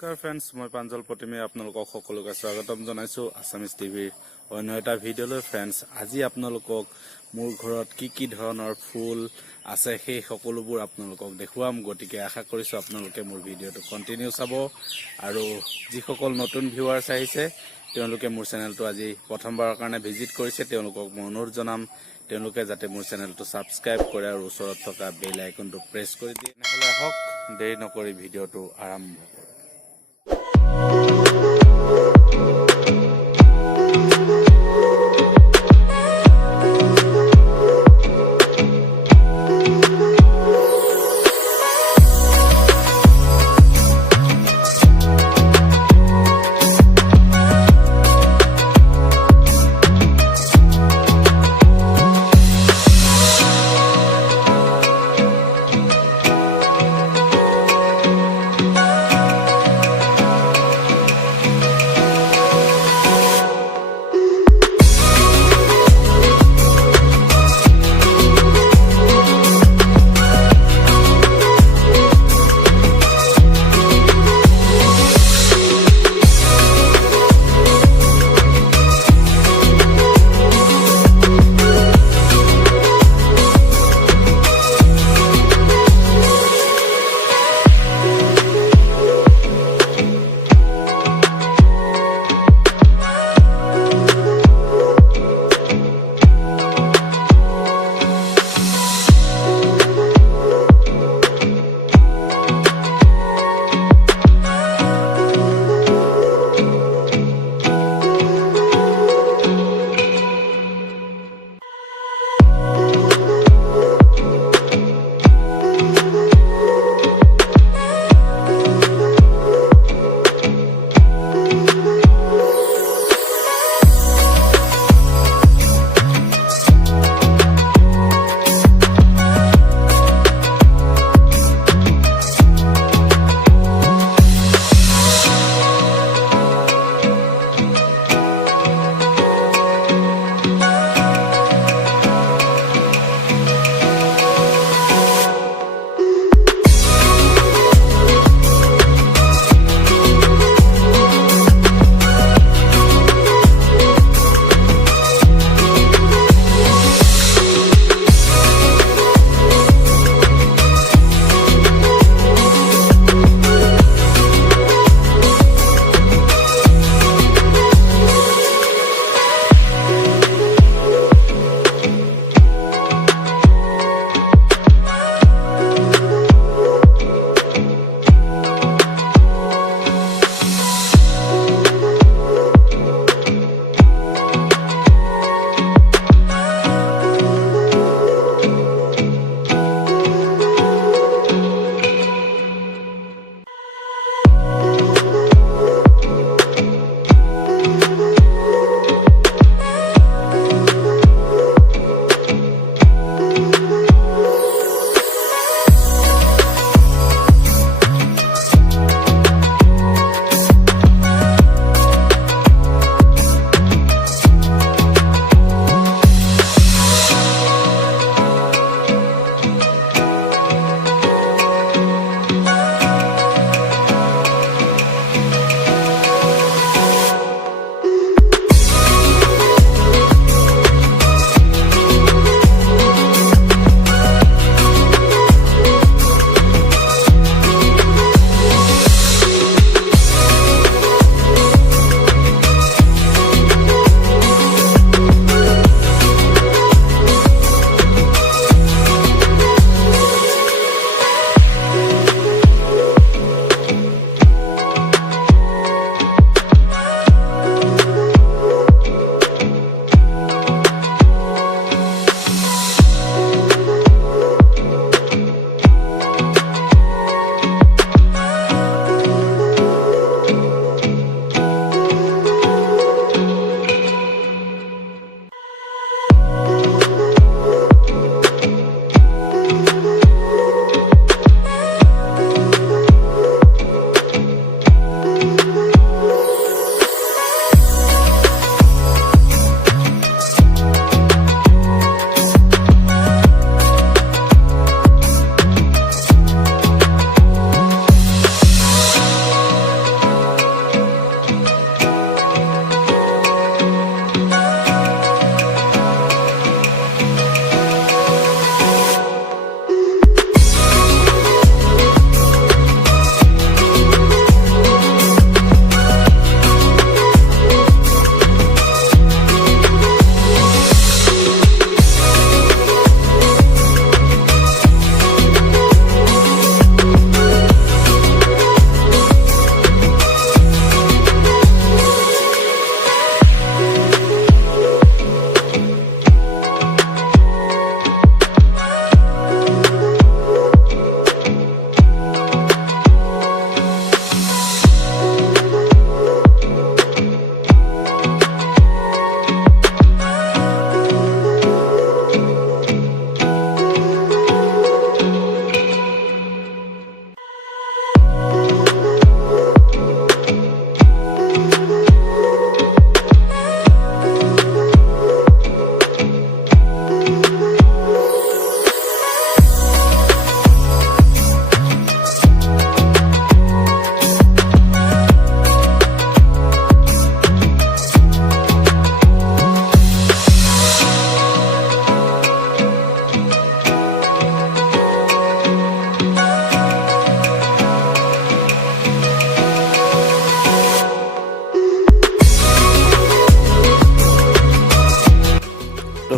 নমস্কাৰ ফ্ৰেন্ডছ, মই পাঞ্জল প্ৰতিমে আপোনালোকক সকলোকে স্বাগতম জনাইছোঁ আছামিজ টিভিৰ অন্য এটা ভিডিঅ'লৈ। ফ্ৰেন্ডছ, আজি আপোনালোকক মোৰ ঘৰত কি ধৰণৰ ফুল আছে সেই সকলোবোৰ আপোনালোকক দেখুৱাম। গতিকে আশা কৰিছোঁ আপোনালোকে মোৰ ভিডিঅ'টো কণ্টিনিউ চাব। আৰু যিসকল নতুন ভিউৱাৰ্ছ আহিছে তেওঁলোকে মোৰ চেনেলটো আজি প্ৰথমবাৰৰ কাৰণে ভিজিট কৰিছে, তেওঁলোকক মই অনুৰোধ জনাম তেওঁলোকে যাতে মোৰ চেনেলটো ছাবস্ক্ৰাইব কৰে আৰু ওচৰত থকা বেল আইকনটো প্ৰেছ কৰি দিয়ে। নহ'লে আহক দেৰি নকৰি ভিডিঅ'টো আৰম্ভ কৰোঁ।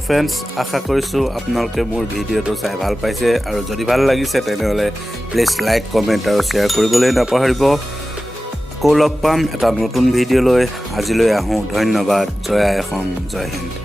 ফ্ৰেণ্ডছ আশা কৰিছোঁ আপোনালোকে মোৰ ভিডিঅ'টো চাই ভাল পাইছে আৰু যদি ভাল লাগিছে তেনেহ'লে প্লিজ লাইক কমেণ্ট আৰু শ্বেয়াৰ কৰিবলৈ নাপাহৰিব। আকৌ লগ পাম এটা নতুন ভিডিঅ'লৈ। আজিলৈ আহোঁ, ধন্যবাদ। জয় আই অসম, জয় হিন্দ।